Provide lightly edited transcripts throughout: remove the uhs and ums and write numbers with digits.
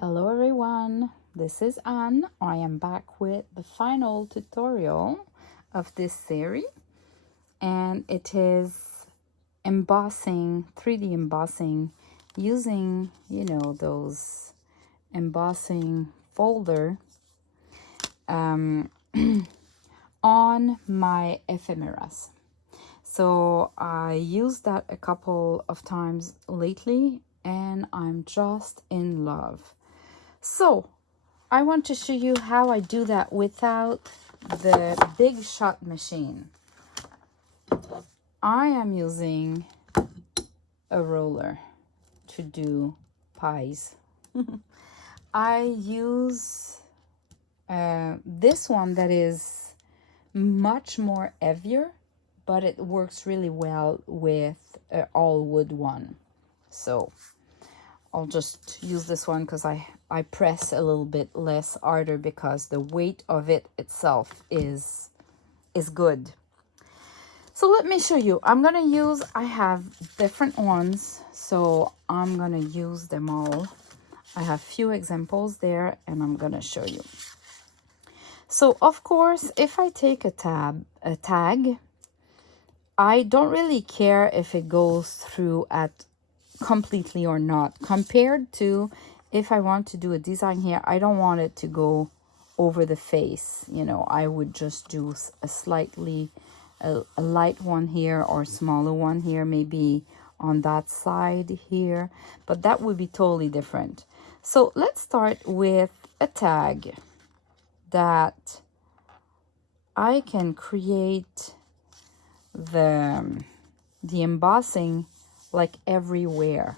Hello everyone, this is Anne. I am back with the final tutorial of this series, and it is embossing, 3D embossing, using, those embossing folder on my ephemeras. So I used that a couple of times lately and I'm just in love. So I want to show you how I do that without the big shot machine. I am using a roller to do pies. I use this one that is much more heavier, but it works really well with an all wood one. So I'll just use this one because I press a little bit less harder because the weight of it itself is good. So let me show you. I have different ones, so I'm gonna use them all. I have few examples there and I'm gonna show you. So of course, if I take a tag, I don't really care if it goes through at completely or not, compared to if I want to do a design here. I don't want it to go over the face, I would just do a light one here or smaller one here, maybe on that side here, but that would be totally different. So let's start with a tag that I can create the embossing like everywhere.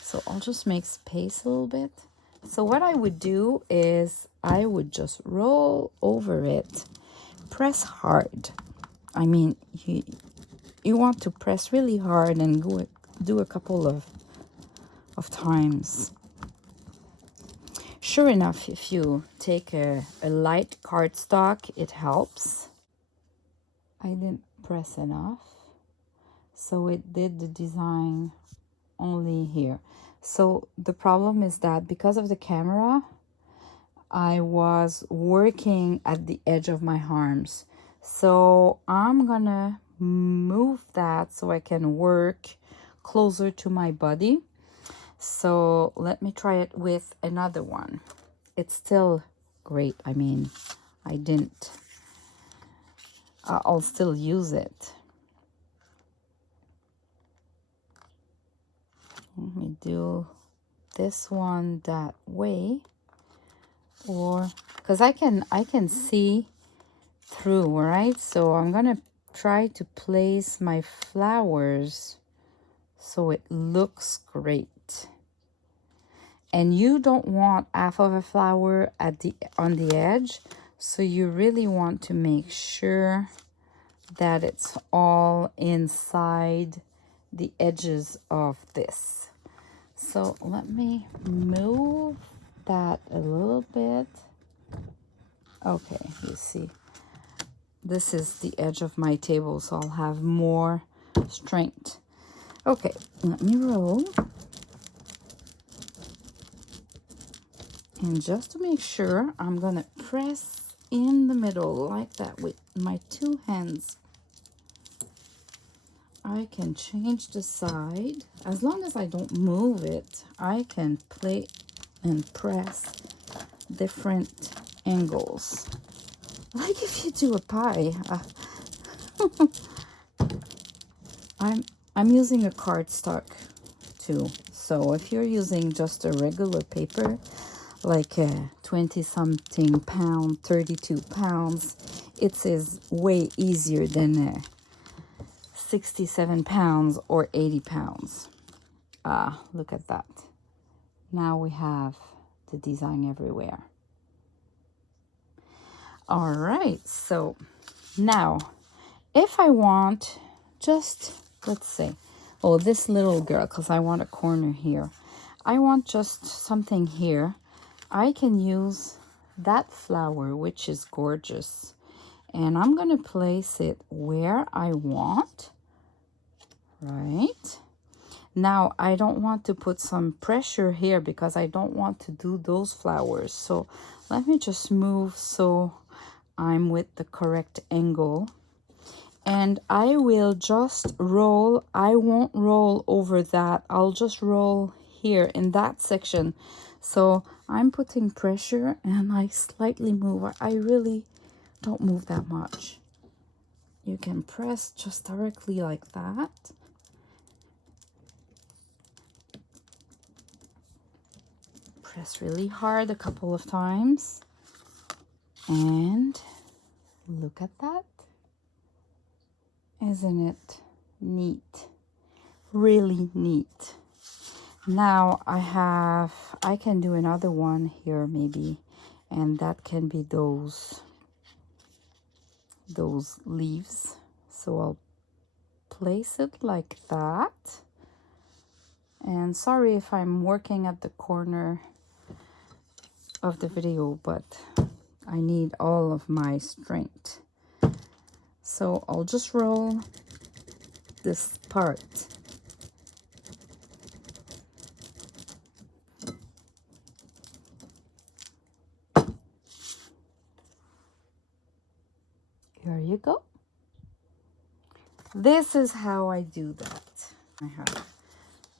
So I'll just make space a little bit. So what I would do is I would just roll over it, press hard. I mean, you want to press really hard and do a couple of times. Sure enough, if you take a light cardstock, it helps. I didn't press enough, so it did the design only here. So the problem is that because of the camera, I was working at the edge of my arms. So I'm gonna move that so I can work closer to my body. So let me try it with another one. It's still great. I mean, I'll still use it. Let me do this one that way, or because I can see through, right? So I'm gonna try to place my flowers so it looks great. And you don't want half of a flower on the edge, so you really want to make sure that it's all inside the edges of this. So let me move that a little bit. Okay, you see, this is the edge of my table, so I'll have more strength. Okay, let me roll. And just to make sure, I'm gonna press in the middle like that with my two hands. I can change the side. As long as I don't move it, I can play and press different angles. Like if you do a pie. I'm using a cardstock too. So if you're using just a regular paper, like a 20-something pound, 32 pounds, it is way easier than a 67 pounds or 80 pounds. Look at that. Now we have the design everywhere. All right, so now if I want just, let's say, this little girl, because I want a corner here. I want just something here. I can use that flower, which is gorgeous, and I'm going to place it where I want, right? Now I don't want to put some pressure here because I don't want to do those flowers. So let me just move so I'm with the correct angle. And I will just roll. I won't roll over that. I'll just roll here in that section. So I'm putting pressure and I slightly move. I really don't move that much. You can press just directly like that. Press really hard a couple of times. And look at that. Isn't it neat? Really neat. Now I can do another one here maybe, and that can be those leaves. So I'll place it like that. And sorry if I'm working at the corner of the video, but I need all of my strength. So I'll just roll this part. Here you go. This is how I do that. I have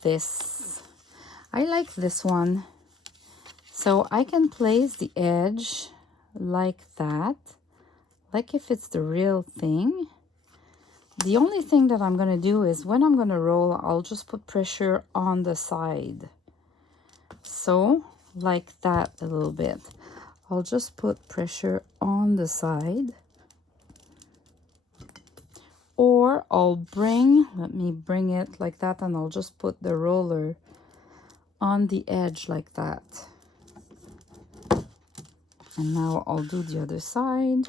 this. I like this one. So I can place the edge like that, like if it's the real thing. The only thing that I'm going to do is when I'm going to roll, I'll just put pressure on the side. So like that a little bit. I'll just put pressure on the side. Or let me bring it like that, and I'll just put the roller on the edge like that. And now I'll do the other side.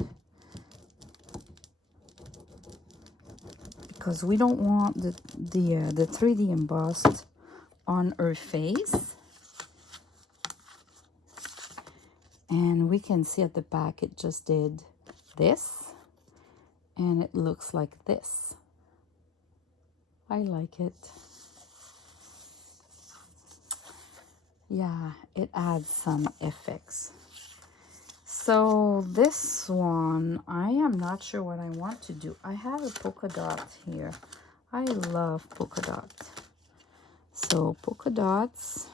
Because we don't want the 3D embossed on her face. And we can see at the back it just did this. And it looks like this. I like it. Yeah, it adds some effects. So this one, I am not sure what I want to do. I have a polka dot here. I love polka dot. So polka dots.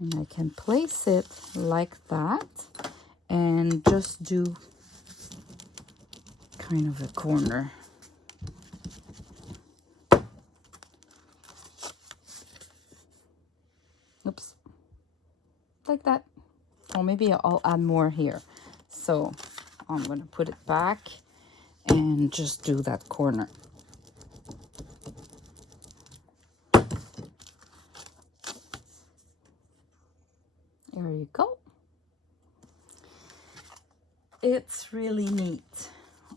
And I can place it like that. And just do kind of a corner. Oops. Like that. Or maybe I'll add more here. So I'm going to put it back and just do that corner. There you go. It's really neat.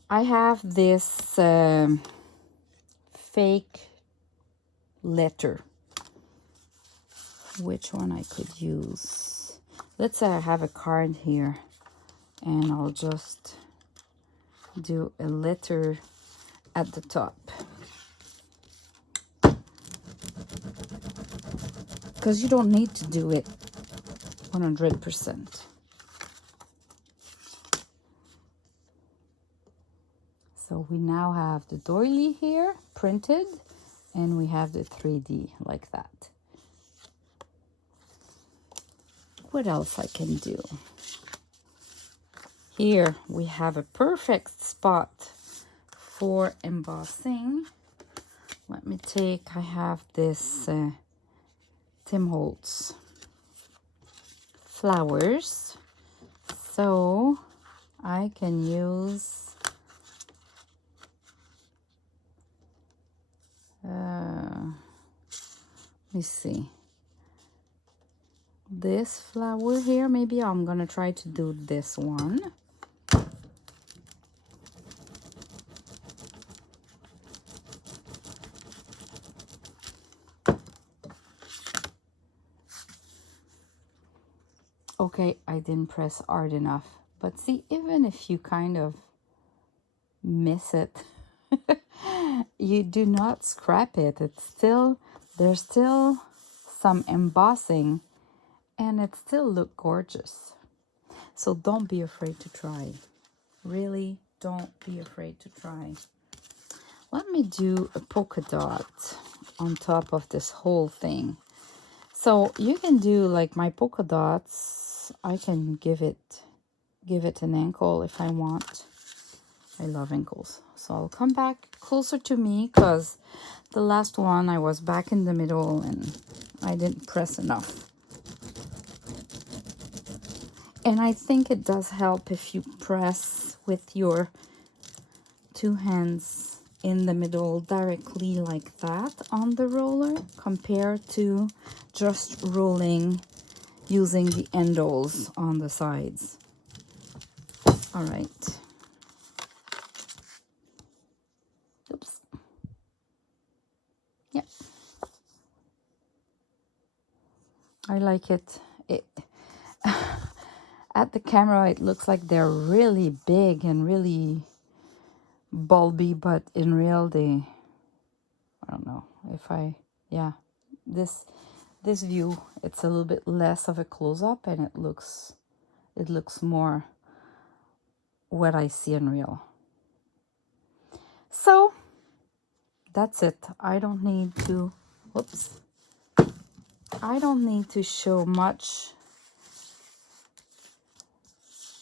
I have this fake letter. Which one I could use? Let's say I have a card here, and I'll just do a letter at the top. Because you don't need to do it 100%. So we now have the doily here printed, and we have the 3D like that. What else I can do? Here we have a perfect spot for embossing. Let me I have this Tim Holtz flowers. So I can use let me see, this flower here. Maybe I'm gonna try to do this one. Okay, I didn't press hard enough, but see, even if you kind of miss it you do not scrap it. There's still some embossing, and it still look gorgeous. So don't be afraid to try. Really, don't be afraid to try. Let me do a polka dot on top of this whole thing. So you can do like my polka dots. I can give it an ankle if I want. I love ankles. So I'll come back closer to me because the last one I was back in the middle and I didn't press enough. And I think it does help if you press with your two hands in the middle directly like that on the roller compared to just rolling using the endolls on the sides. All right. Oops. Yep. I like it. At the camera, it looks like they're really big and really bulby, but in real, I don't know if yeah, this view, it's a little bit less of a close-up, and it looks more what I see in real. So that's it. I don't need to, whoops. I don't need to show much.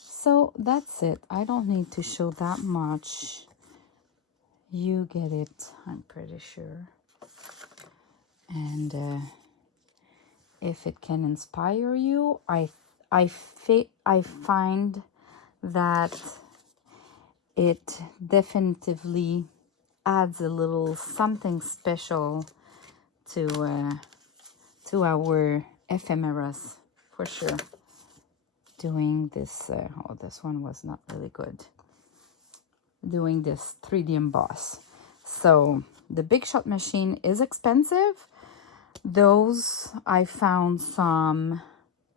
So that's it. I don't need to show that much. You get it, I'm pretty sure. And if it can inspire you, I find that it definitively adds a little something special to our ephemeras, for sure. Doing this, oh, this one was not really good. Doing this 3D emboss. So the Big Shot machine is expensive. Those I found some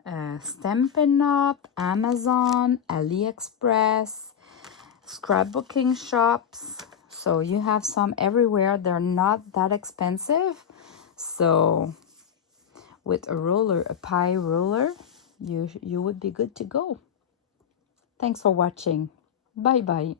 Stampin' Up, Amazon, AliExpress, scrapbooking shops. So you have some everywhere. They're not that expensive. So with a roller, a pie roller, you would be good to go. Thanks for watching. Bye bye.